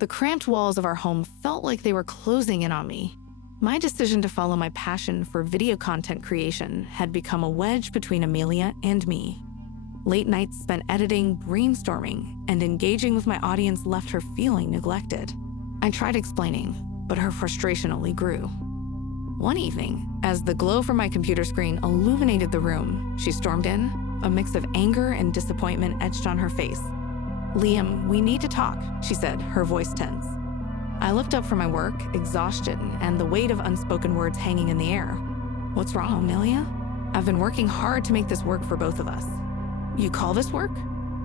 The cramped walls of our home felt like they were closing in on me. My decision to follow my passion for video content creation had become a wedge between Amelia and me. Late nights spent editing, brainstorming, and engaging with my audience left her feeling neglected. I tried explaining, but her frustration only grew. One evening, as the glow from my computer screen illuminated the room, she stormed in, a mix of anger and disappointment etched on her face. "Liam, we need to talk," she said, her voice tense. I looked up from my work, exhaustion, and the weight of unspoken words hanging in the air. "What's wrong, Amelia? I've been working hard to make this work for both of us." "You call this work?"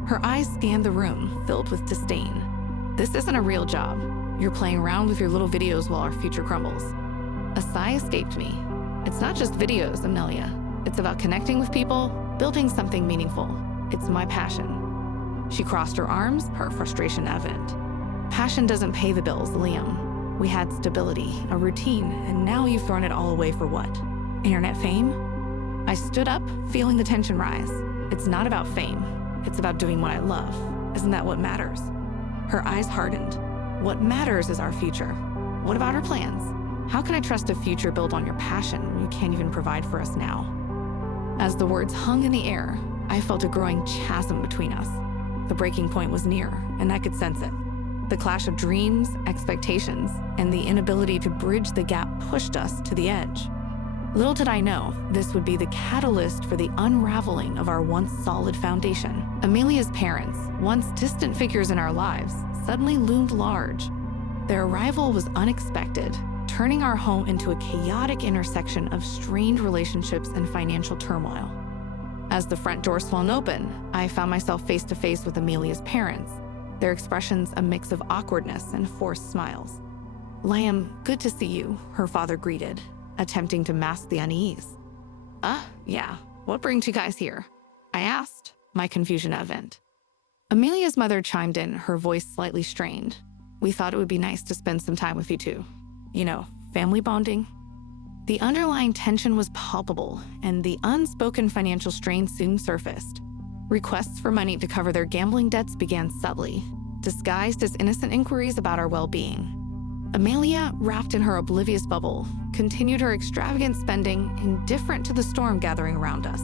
Her eyes scanned the room, filled with disdain. "This isn't a real job. You're playing around with your little videos while our future crumbles." A sigh escaped me. "It's not just videos, Amelia. It's about connecting with people, building something meaningful. It's my passion." She crossed her arms, her frustration evident. "Passion doesn't pay the bills, Liam. We had stability, a routine, and now you've thrown it all away for what? Internet fame?" I stood up, feeling the tension rise. "It's not about fame. It's about doing what I love. Isn't that what matters?" Her eyes hardened. "What matters is our future. What about our plans? How can I trust a future built on your passion when you can't even provide for us now?" As the words hung in the air, I felt a growing chasm between us. The breaking point was near, and I could sense it. The clash of dreams, expectations, and the inability to bridge the gap pushed us to the edge. Little did I know, this would be the catalyst for the unraveling of our once solid foundation. Amelia's parents, once distant figures in our lives, suddenly loomed large. Their arrival was unexpected, turning our home into a chaotic intersection of strained relationships and financial turmoil. As the front door swung open, I found myself face to face with Amelia's parents, their expressions a mix of awkwardness and forced smiles. "Liam, good to see you," her father greeted, attempting to mask the unease. Yeah, what brings you guys here?" I asked, my confusion evident. Amelia's mother chimed in, her voice slightly strained. "We thought it would be nice to spend some time with you two. You know, family bonding." The underlying tension was palpable, and the unspoken financial strain soon surfaced. Requests for money to cover their gambling debts began subtly, disguised as innocent inquiries about our well-being. Amelia, wrapped in her oblivious bubble, continued her extravagant spending, indifferent to the storm gathering around us.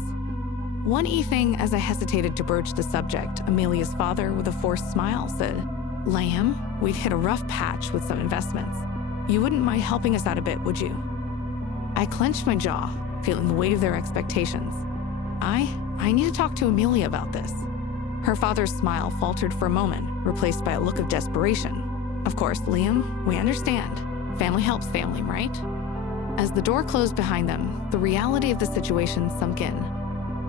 One evening, as I hesitated to broach the subject, Amelia's father, with a forced smile, said, "Liam, we've hit a rough patch with some investments. You wouldn't mind helping us out a bit, would you?" I clenched my jaw, feeling the weight of their expectations. I need to talk to Amelia about this." Her father's smile faltered for a moment, replaced by a look of desperation. "Of course, Liam, we understand. Family helps family, right?" As the door closed behind them, the reality of the situation sunk in.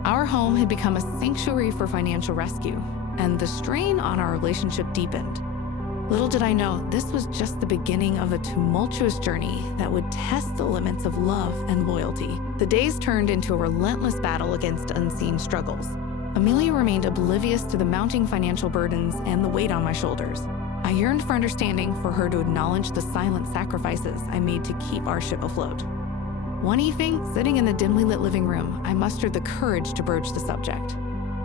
Our home had become a sanctuary for financial rescue, and the strain on our relationship deepened. Little did I know, this was just the beginning of a tumultuous journey that would test the limits of love and loyalty. The days turned into a relentless battle against unseen struggles. Amelia remained oblivious to the mounting financial burdens and the weight on my shoulders. I yearned for understanding, for her to acknowledge the silent sacrifices I made to keep our ship afloat. One evening, sitting in the dimly lit living room, I mustered the courage to broach the subject.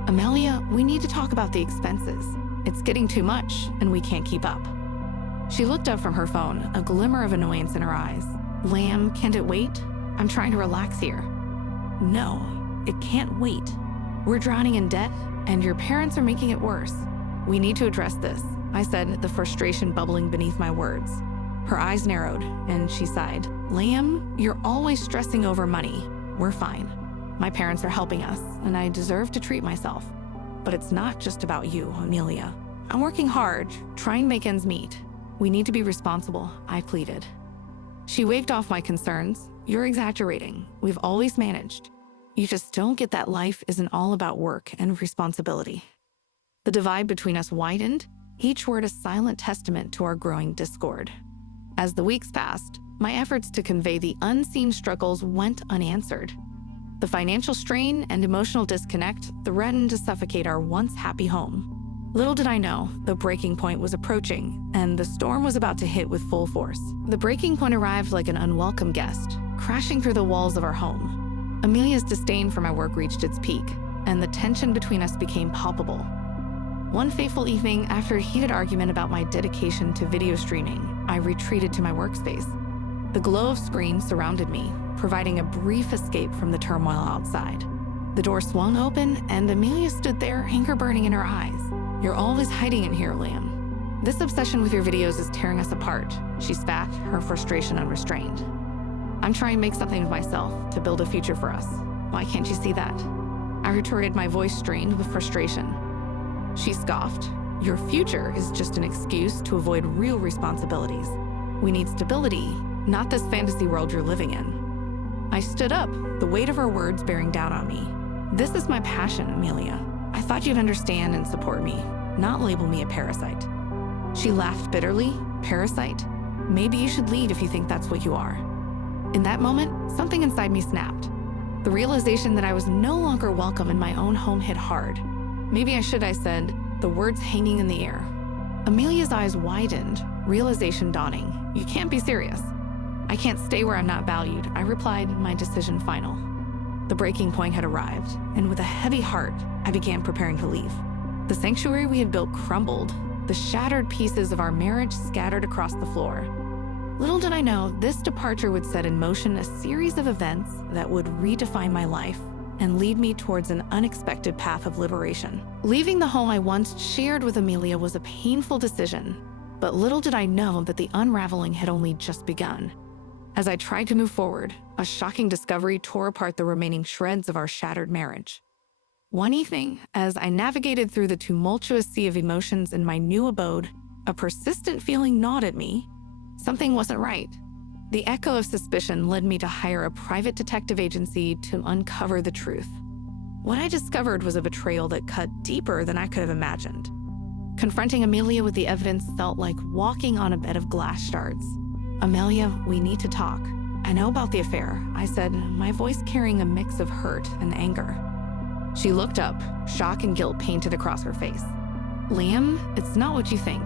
"Amelia, we need to talk about the expenses. It's getting too much, and we can't keep up." She looked up from her phone, a glimmer of annoyance in her eyes. "Liam, can't it wait? I'm trying to relax here." "No, it can't wait. We're drowning in debt, and your parents are making it worse. We need to address this," I said, the frustration bubbling beneath my words. Her eyes narrowed, and she sighed. "Liam, you're always stressing over money. We're fine. My parents are helping us, and I deserve to treat myself. But it's not just about you, Amelia. I'm working hard, trying to make ends meet. We need to be responsible," I pleaded. She waved off my concerns. "You're exaggerating. We've always managed. You just don't get that life isn't all about work and responsibility." The divide between us widened, each word a silent testament to our growing discord. As the weeks passed, my efforts to convey the unseen struggles went unanswered. The financial strain and emotional disconnect threatened to suffocate our once happy home. Little did I know, the breaking point was approaching, and the storm was about to hit with full force. The breaking point arrived like an unwelcome guest, crashing through the walls of our home. Amelia's disdain for my work reached its peak, and the tension between us became palpable. One fateful evening, after a heated argument about my dedication to video streaming, I retreated to my workspace. The glow of screens surrounded me, providing a brief escape from the turmoil outside. The door swung open, and Amelia stood there, anger burning in her eyes. "You're always hiding in here, Liam. This obsession with your videos is tearing us apart," she spat, her frustration unrestrained. "I'm trying to make something of myself, to build a future for us. Why can't you see that?" I retorted, my voice strained with frustration. She scoffed. "Your future is just an excuse to avoid real responsibilities. We need stability, not this fantasy world you're living in." I stood up, the weight of her words bearing down on me. "This is my passion, Amelia. I thought you'd understand and support me, not label me a parasite." She laughed bitterly. "Parasite? Maybe you should leave if you think that's what you are." In that moment, something inside me snapped. The realization that I was no longer welcome in my own home hit hard. "Maybe I should," I said, the words hanging in the air. Amelia's eyes widened, realization dawning. "You can't be serious." "I can't stay where I'm not valued," I replied, my decision final. The breaking point had arrived, and with a heavy heart, I began preparing to leave. The sanctuary we had built crumbled, the shattered pieces of our marriage scattered across the floor. Little did I know, this departure would set in motion a series of events that would redefine my life and lead me towards an unexpected path of liberation. Leaving the home I once shared with Amelia was a painful decision, but little did I know that the unraveling had only just begun. As I tried to move forward, a shocking discovery tore apart the remaining shreds of our shattered marriage. One evening, as I navigated through the tumultuous sea of emotions in my new abode, a persistent feeling gnawed at me. Something wasn't right. The echo of suspicion led me to hire a private detective agency to uncover the truth. What I discovered was a betrayal that cut deeper than I could have imagined. Confronting Amelia with the evidence felt like walking on a bed of glass shards. "Amelia, we need to talk. I know about the affair," I said, my voice carrying a mix of hurt and anger. She looked up, shock and guilt painted across her face. "Liam, it's not what you think."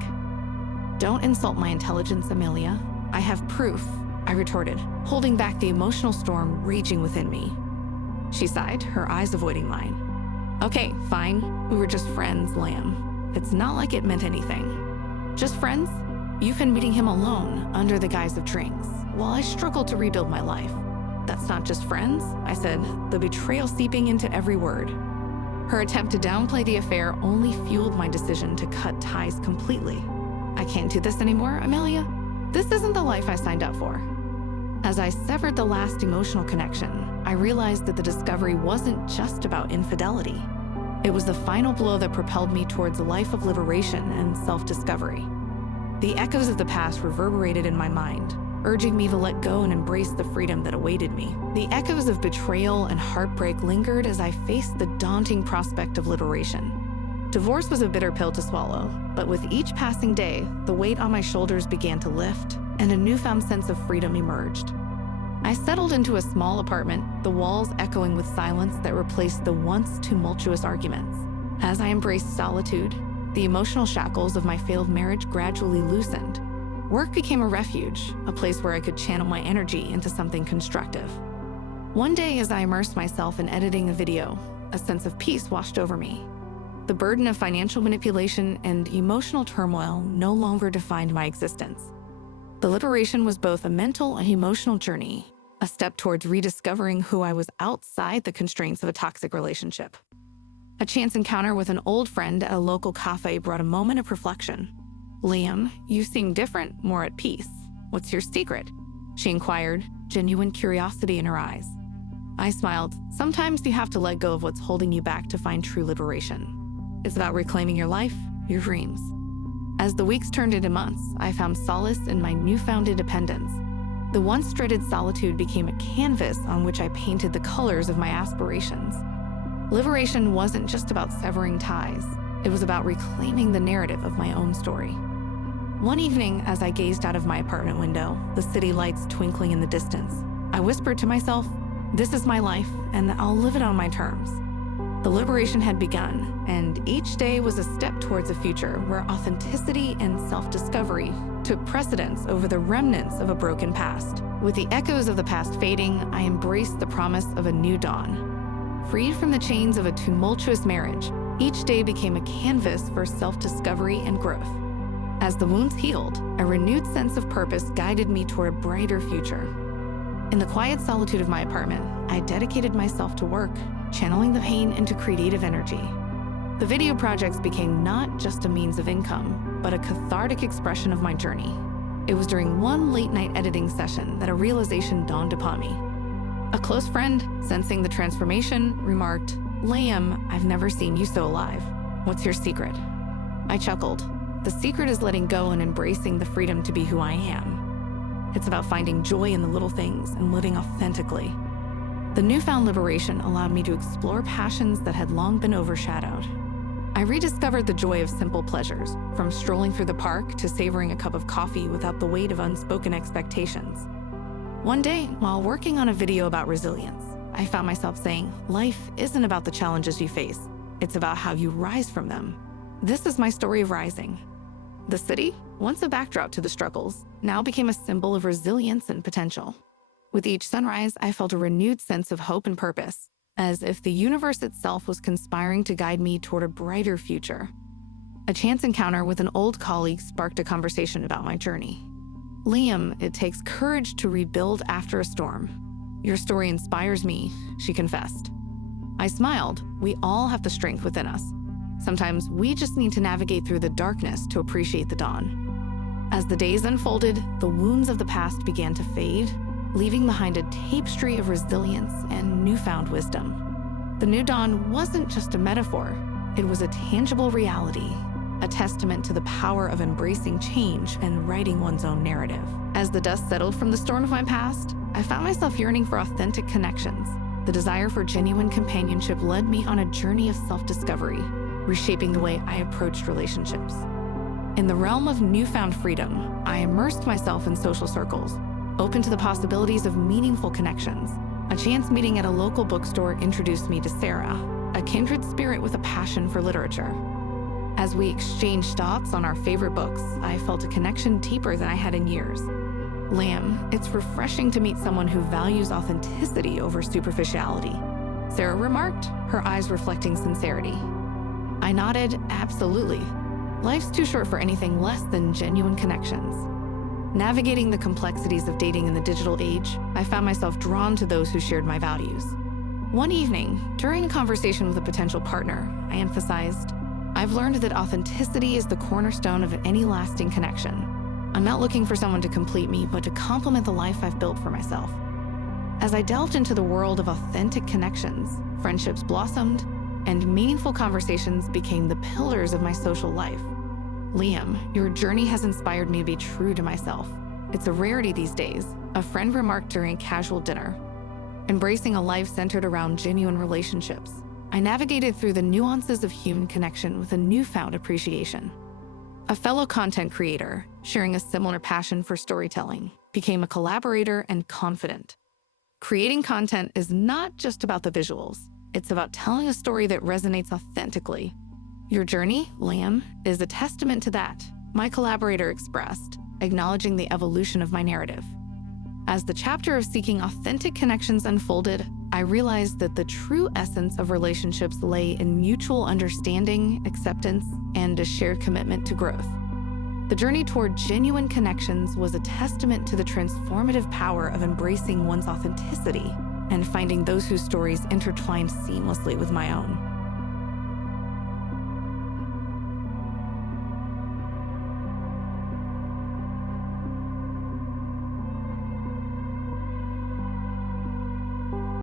"Don't insult my intelligence, Amelia. I have proof," I retorted, holding back the emotional storm raging within me. She sighed, her eyes avoiding mine. "Okay, fine. We were just friends, Liam. It's not like it meant anything." "Just friends? You've been meeting him alone, under the guise of drinks, while I struggle to rebuild my life. That's not just friends," I said, the betrayal seeping into every word. Her attempt to downplay the affair only fueled my decision to cut ties completely. "I can't do this anymore, Amelia. This isn't the life I signed up for." As I severed the last emotional connection, I realized that the discovery wasn't just about infidelity. It was the final blow that propelled me towards a life of liberation and self-discovery. The echoes of the past reverberated in my mind, urging me to let go and embrace the freedom that awaited me. The echoes of betrayal and heartbreak lingered as I faced the daunting prospect of liberation. Divorce was a bitter pill to swallow, but with each passing day, the weight on my shoulders began to lift, and a newfound sense of freedom emerged. I settled into a small apartment, the walls echoing with silence that replaced the once tumultuous arguments. As I embraced solitude, the emotional shackles of my failed marriage gradually loosened. Work became a refuge, a place where I could channel my energy into something constructive. One day, as I immersed myself in editing a video, a sense of peace washed over me. The burden of financial manipulation and emotional turmoil no longer defined my existence. The liberation was both a mental and emotional journey, a step towards rediscovering who I was outside the constraints of a toxic relationship. A chance encounter with an old friend at a local cafe brought a moment of reflection. "Liam, you seem different, more at peace. What's your secret?" she inquired, genuine curiosity in her eyes. I smiled. "Sometimes you have to let go of what's holding you back to find true liberation. It's about reclaiming your life, your dreams." As the weeks turned into months, I found solace in my newfound independence. The once dreaded solitude became a canvas on which I painted the colors of my aspirations. Liberation wasn't just about severing ties. It was about reclaiming the narrative of my own story. One evening, as I gazed out of my apartment window, the city lights twinkling in the distance, I whispered to myself, "This is my life, and I'll live it on my terms." The liberation had begun, and each day was a step towards a future where authenticity and self-discovery took precedence over the remnants of a broken past. With the echoes of the past fading, I embraced the promise of a new dawn. Freed from the chains of a tumultuous marriage, Each day became a canvas for self-discovery and growth. As the wounds healed, a renewed sense of purpose guided me toward a brighter future. In the quiet solitude of my apartment, I dedicated myself to work, channeling the pain into creative energy. The video projects became not just a means of income, but a cathartic expression of my journey. It was during one late-night editing session that a realization dawned upon me. A close friend, sensing the transformation, remarked, "Liam, I've never seen you so alive. What's your secret?" I chuckled. The secret is letting go and embracing the freedom to be who I am. It's about finding joy in the little things and living authentically. The newfound liberation allowed me to explore passions that had long been overshadowed. I rediscovered the joy of simple pleasures, from strolling through the park to savoring a cup of coffee without the weight of unspoken expectations. One day, while working on a video about resilience, I found myself saying, life isn't about the challenges you face, it's about how you rise from them. This is my story of rising. The city, once a backdrop to the struggles, now became a symbol of resilience and potential. With each sunrise, I felt a renewed sense of hope and purpose, as if the universe itself was conspiring to guide me toward a brighter future. A chance encounter with an old colleague sparked a conversation about my journey. "Liam, it takes courage to rebuild after a storm. Your story inspires me," she confessed. I smiled. We all have the strength within us. Sometimes we just need to navigate through the darkness to appreciate the dawn. As the days unfolded, the wounds of the past began to fade, leaving behind a tapestry of resilience and newfound wisdom. The new dawn wasn't just a metaphor, it was a tangible reality, a testament to the power of embracing change and writing one's own narrative. As the dust settled from the storm of my past, I found myself yearning for authentic connections. The desire for genuine companionship led me on a journey of self-discovery, reshaping the way I approached relationships. In the realm of newfound freedom, I immersed myself in social circles, open to the possibilities of meaningful connections. A chance meeting at a local bookstore introduced me to Sarah, a kindred spirit with a passion for literature. As we exchanged thoughts on our favorite books, I felt a connection deeper than I had in years. "Liam, it's refreshing to meet someone who values authenticity over superficiality," Sarah remarked, her eyes reflecting sincerity. I nodded, absolutely. Life's too short for anything less than genuine connections. Navigating the complexities of dating in the digital age, I found myself drawn to those who shared my values. One evening, during a conversation with a potential partner, I emphasized, "I've learned that authenticity is the cornerstone of any lasting connection. I'm not looking for someone to complete me, but to complement the life I've built for myself." As I delved into the world of authentic connections, friendships blossomed, and meaningful conversations became the pillars of my social life. "Liam, your journey has inspired me to be true to myself. It's a rarity these days," a friend remarked during a casual dinner. Embracing a life centered around genuine relationships, I navigated through the nuances of human connection with a newfound appreciation. A fellow content creator, sharing a similar passion for storytelling, became a collaborator and confidant. Creating content is not just about the visuals. It's about telling a story that resonates authentically. "Your journey, Liam, is a testament to that," my collaborator expressed, acknowledging the evolution of my narrative. As the chapter of seeking authentic connections unfolded, I realized that the true essence of relationships lay in mutual understanding, acceptance, and a shared commitment to growth. The journey toward genuine connections was a testament to the transformative power of embracing one's authenticity and finding those whose stories intertwined seamlessly with my own.